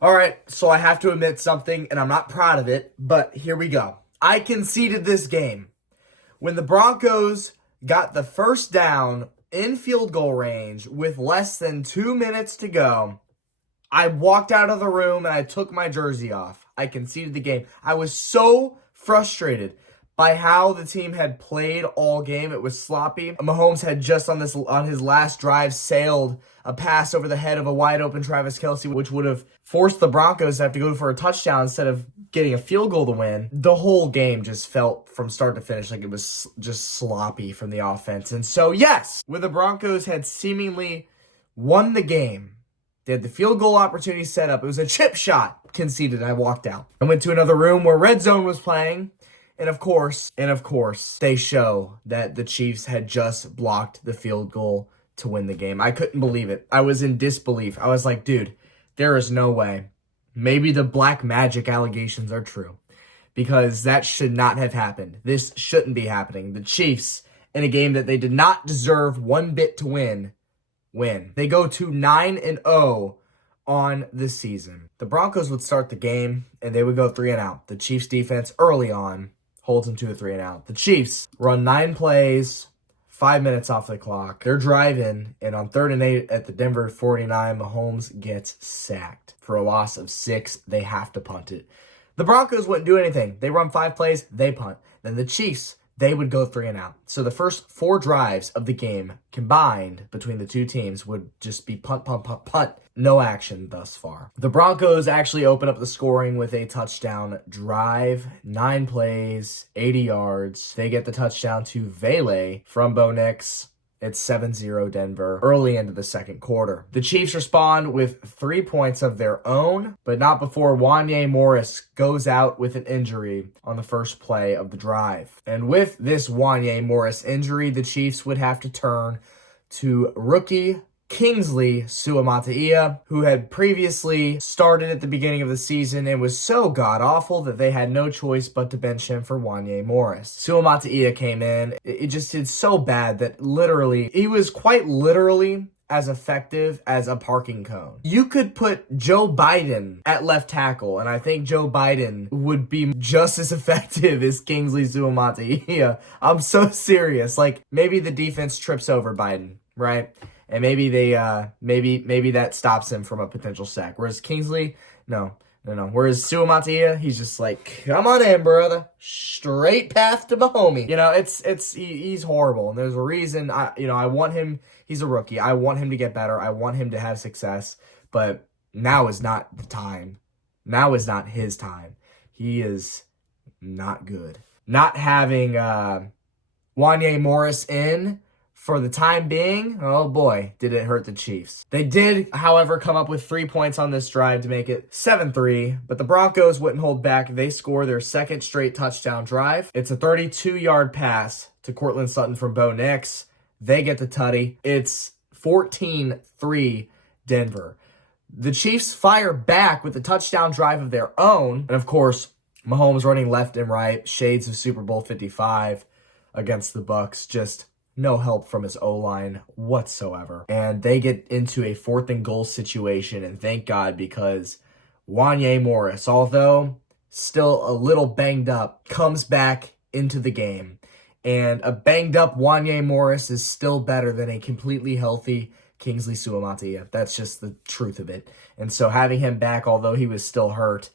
All right, so I have to admit something, and I'm not proud of it, but here we go. I conceded this game. When the Broncos got the first down in field goal range with less than 2 minutes to go, I walked out of the room and I took my jersey off. I conceded the game. I was so frustrated by how the team had played all game. It was sloppy. Mahomes had just on his last drive sailed a pass over the head of a wide open Travis Kelce, which would have forced the Broncos to have to go for a touchdown instead of getting a field goal to win. The whole game just felt from start to finish like it was just sloppy from the offense. And so, yes, when the Broncos had seemingly won the game, they had the field goal opportunity set up. It was a chip shot. Conceded. I walked out. I went to another room where Red Zone was playing. And of course, they show that the Chiefs had just blocked the field goal to win the game. I couldn't believe it. I was in disbelief. I was like, dude, there is no way. Maybe the black magic allegations are true. Because that should not have happened. This shouldn't be happening. The Chiefs, in a game that they did not deserve one bit to win. They go to 9-0 on the season. The Broncos would start the game, and they would go 3-and-out. The Chiefs defense early on holds them to a 3-and-out. The Chiefs run 9 plays, 5 minutes off the clock. They're driving, and on 3rd and 8 at the Denver 49, Mahomes gets sacked. For a loss of 6, they have to punt it. The Broncos wouldn't do anything. They run 5 plays, they punt. Then the Chiefs, they would go 3-and-out. So the first 4 drives of the game combined between the two teams would just be punt, punt, punt, punt. No action thus far. The Broncos actually open up the scoring with a touchdown drive. 9 plays, 80 yards. They get the touchdown to Vele from Bo Nix. It's 7-0 Denver early into the second quarter. The Chiefs respond with 3 points of their own, but not before Wanya Morris goes out with an injury on the first play of the drive. And with this Wanya Morris injury, the Chiefs would have to turn to rookie Kingsley Suamataia, who had previously started at the beginning of the season and was so god-awful that they had no choice but to bench him for Wanya Morris. Suamataia came in. It just did so bad that he was quite literally as effective as a parking cone. You could put Joe Biden at left tackle, and I think Joe Biden would be just as effective as Kingsley Suamataia. I'm so serious. Like, maybe the defense trips over Biden, right? And maybe maybe that stops him from a potential sack. Whereas Kingsley, no. Whereas Suamataia, he's just like, come on in, brother. Straight path to Mahomie. He's horrible. And there's a reason, I want him, he's a rookie. I want him to get better. I want him to have success. But now is not the time. Now is not his time. He is not good. Not having Wanya Morris in for the time being, oh boy, did it hurt the Chiefs. They did, however, come up with 3 points on this drive to make it 7-3, but the Broncos wouldn't hold back. They score their second straight touchdown drive. It's a 32-yard pass to Courtland Sutton from Bo Nix. They get the tutty. It's 14-3 Denver. The Chiefs fire back with a touchdown drive of their own, and of course, Mahomes running left and right, shades of Super Bowl 55 against the Bucs, just no help from his O-line whatsoever. And they get into a 4th and goal situation, and thank God, because Wanya Morris, although still a little banged up, comes back into the game. And a banged up Wanya Morris is still better than a completely healthy Kingsley Suamataia. That's just the truth of it. And so having him back, although he was still hurt,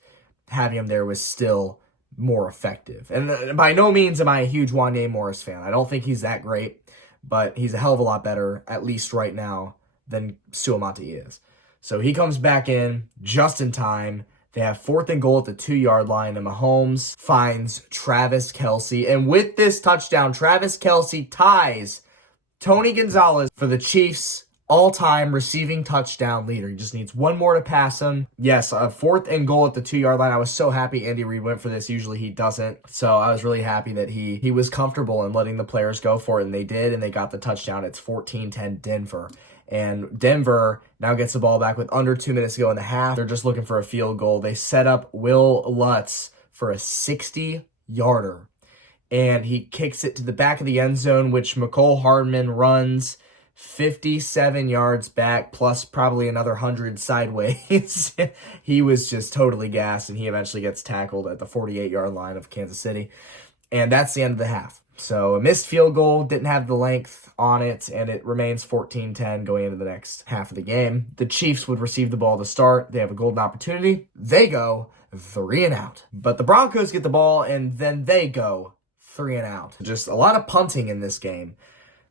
having him there was still more effective. And by no means am I a huge Wanya Morris fan. I don't think he's that great, but he's a hell of a lot better, at least right now, than Suamataia is. So he comes back in just in time. They have 4th and goal at the 2-yard line, and Mahomes finds Travis Kelce. And with this touchdown, Travis Kelce ties Tony Gonzalez for the Chiefs' all-time receiving touchdown leader. He just needs one more to pass him. Yes, a 4th and goal at the 2-yard line. I was so happy Andy Reid went for this. Usually he doesn't. So I was really happy that he was comfortable in letting the players go for it, and they did, and they got the touchdown. It's 14-10 Denver. And Denver now gets the ball back with under 2 minutes to go in the half. They're just looking for a field goal. They set up Will Lutz for a 60-yarder. And he kicks it to the back of the end zone, which McCole Hardman runs 57 yards back, plus probably another 100 sideways. He was just totally gassed, and he eventually gets tackled at the 48-yard line of Kansas City. And that's the end of the half. So a missed field goal, didn't have the length on it, and it remains 14-10 going into the next half of the game. The Chiefs would receive the ball to start. They have a golden opportunity. They go 3 and out. But the Broncos get the ball, and then they go 3 and out. Just a lot of punting in this game.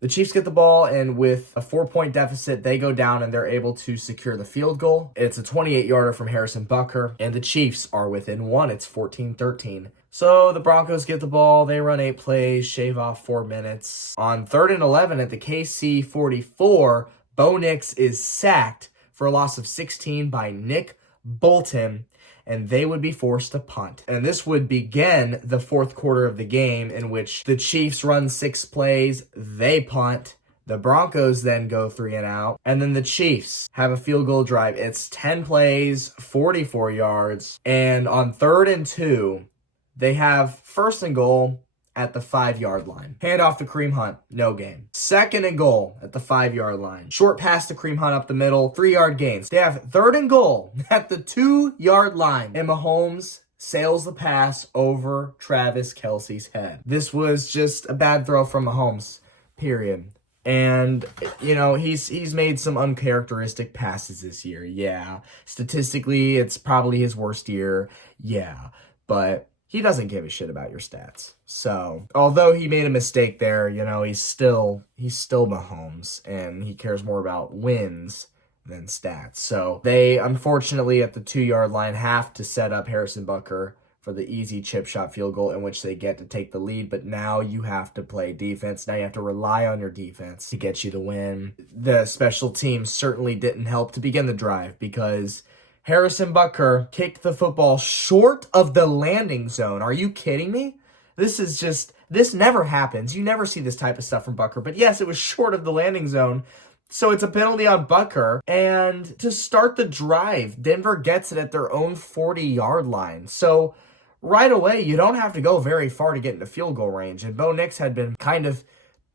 The Chiefs get the ball, and with a 4-point deficit, they go down, and they're able to secure the field goal. It's a 28-yarder from Harrison Butker, and the Chiefs are within 1. It's 14-13. So the Broncos get the ball. They run 8 plays, shave off 4 minutes. On 3rd and 11 at the KC 44, Bo Nix is sacked for a loss of 16 by Nick Bolton, and they would be forced to punt. And this would begin the fourth quarter of the game, in which the Chiefs run 6 plays, they punt, the Broncos then go 3 and out, and then the Chiefs have a field goal drive. It's 10 plays, 44 yards, and on 3rd and 2, they have 1st and goal at the 5-yard line. Hand off to Kareem Hunt, no gain. 2nd and goal at the 5-yard line. Short pass to Kareem Hunt up the middle, 3-yard gains. They have 3rd and goal at the 2-yard line. And Mahomes sails the pass over Travis Kelce's head. This was just a bad throw from Mahomes, period. And, you know, he's made some uncharacteristic passes this year, yeah. Statistically, it's probably his worst year, yeah. But he doesn't give a shit about your stats. So, although he made a mistake there, you know, he's still Mahomes, and he cares more about wins than stats. So, they, unfortunately, at the 2-yard line, have to set up Harrison Butker for the easy chip shot field goal in which they get to take the lead. But now you have to play defense. Now you have to rely on your defense to get you the win. The special teams certainly didn't help to begin the drive, because Harrison Butker kicked the football short of the landing zone. Are you kidding me? This never happens. You never see this type of stuff from Butker. But yes, it was short of the landing zone. So it's a penalty on Butker. And to start the drive, Denver gets it at their own 40-yard line. So right away, you don't have to go very far to get into field goal range. And Bo Nix had been kind of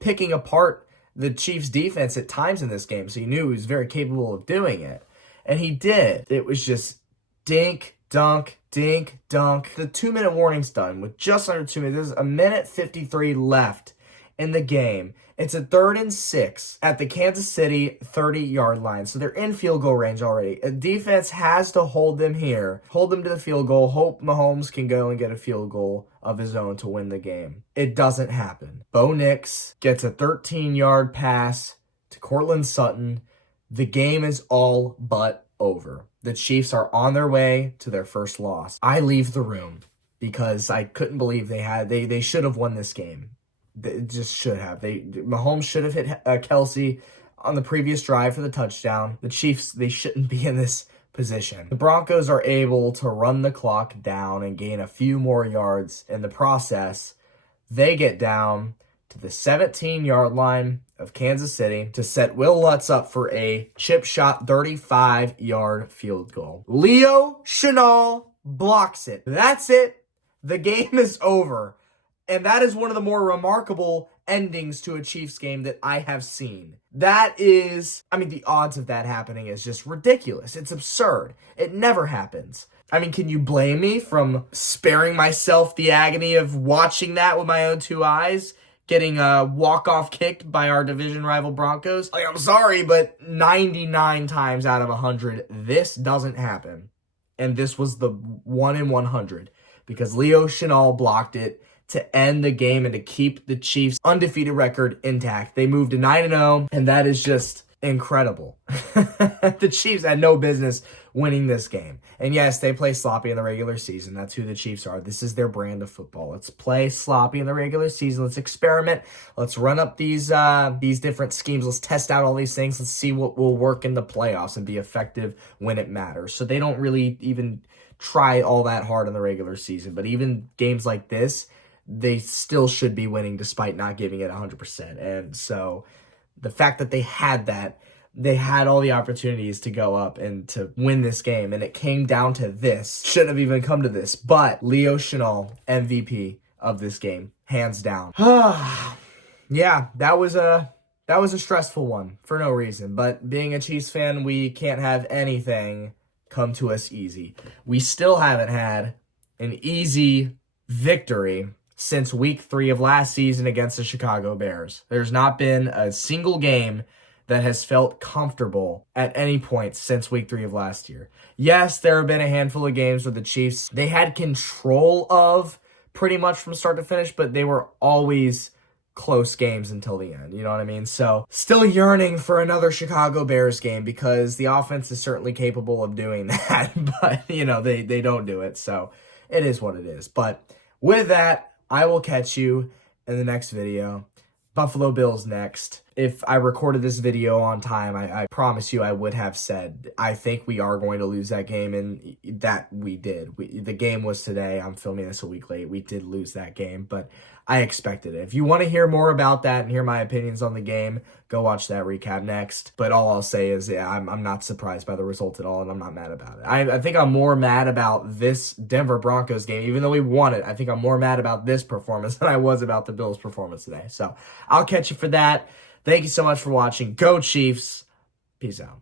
picking apart the Chiefs' defense at times in this game. So you knew he was very capable of doing it. And he did. It was just dink, dunk, dink, dunk. The 2-minute warning's done with just under 2 minutes. There's a minute 53 left in the game. It's a 3rd and 6 at the Kansas City 30-yard line. So they're in field goal range already. A defense has to hold them here. Hold them to the field goal. Hope Mahomes can go and get a field goal of his own to win the game. It doesn't happen. Bo Nix gets a 13-yard pass to Courtland Sutton. The game is all but over. The Chiefs are on their way to their first loss. I leave the room because I couldn't believe they should have won this game. They just should have. Mahomes should have hit Kelce on the previous drive for the touchdown. The Chiefs, they shouldn't be in this position. The Broncos are able to run the clock down and gain a few more yards in the process. They get down to the 17-yard line of Kansas City to set Will Lutz up for a chip shot 35-yard field goal. Leo CHENAL blocks it. That's it. The game is over. And that is one of the more remarkable endings to a Chiefs game that I have seen. That is, the odds of that happening is just ridiculous. It's absurd. It never happens. Can you blame me from sparing myself the agony of watching that with my own 2 eyes? Getting a walk-off kicked by our division rival Broncos? I'm sorry, but 99 times out of 100, this doesn't happen. And this was the 1 in 100. Because Leo CHENAL blocked it to end the game and to keep the Chiefs' undefeated record intact. They moved to 9-0, and that is just incredible. The Chiefs had no business winning this game. And yes, they play sloppy in the regular season. That's who the Chiefs are. This is their brand of football. Let's play sloppy in the regular season. Let's experiment. Let's run up these different schemes. Let's test out all these things. Let's see what will work in the playoffs and be effective when it matters. So they don't really even try all that hard in the regular season. But even games like this, they still should be winning despite not giving it 100%. And so the fact that they had all the opportunities to go up and to win this game, and it came down to this. Shouldn't have even come to this. But Leo CHENAL, MVP of this game, hands down. Yeah, that was a that was a stressful one for no reason. But being a Chiefs fan, we can't have anything come to us easy. We still haven't had an easy victory since week 3 of last season against the Chicago Bears. There's not been a single game that has felt comfortable at any point since week 3 of last year. Yes, there have been a handful of games where the Chiefs, they had control of pretty much from start to finish, but they were always close games until the end. You know what I mean? So still yearning for another Chicago Bears game because the offense is certainly capable of doing that, but they don't do it. So it is what it is. But with that, I will catch you in the next video. Buffalo Bills next. If I recorded this video on time, I promise you I would have said, I think we are going to lose that game, and that we did. The game was today. I'm filming this a week late. We did lose that game, but I expected it. If you want to hear more about that and hear my opinions on the game, go watch that recap next. But all I'll say is, yeah, I'm not surprised by the result at all, and I'm not mad about it. I think I'm more mad about this Denver Broncos game, even though we won it. I think I'm more mad about this performance than I was about the Bills' performance today. So I'll catch you for that. Thank you so much for watching. Go Chiefs. Peace out.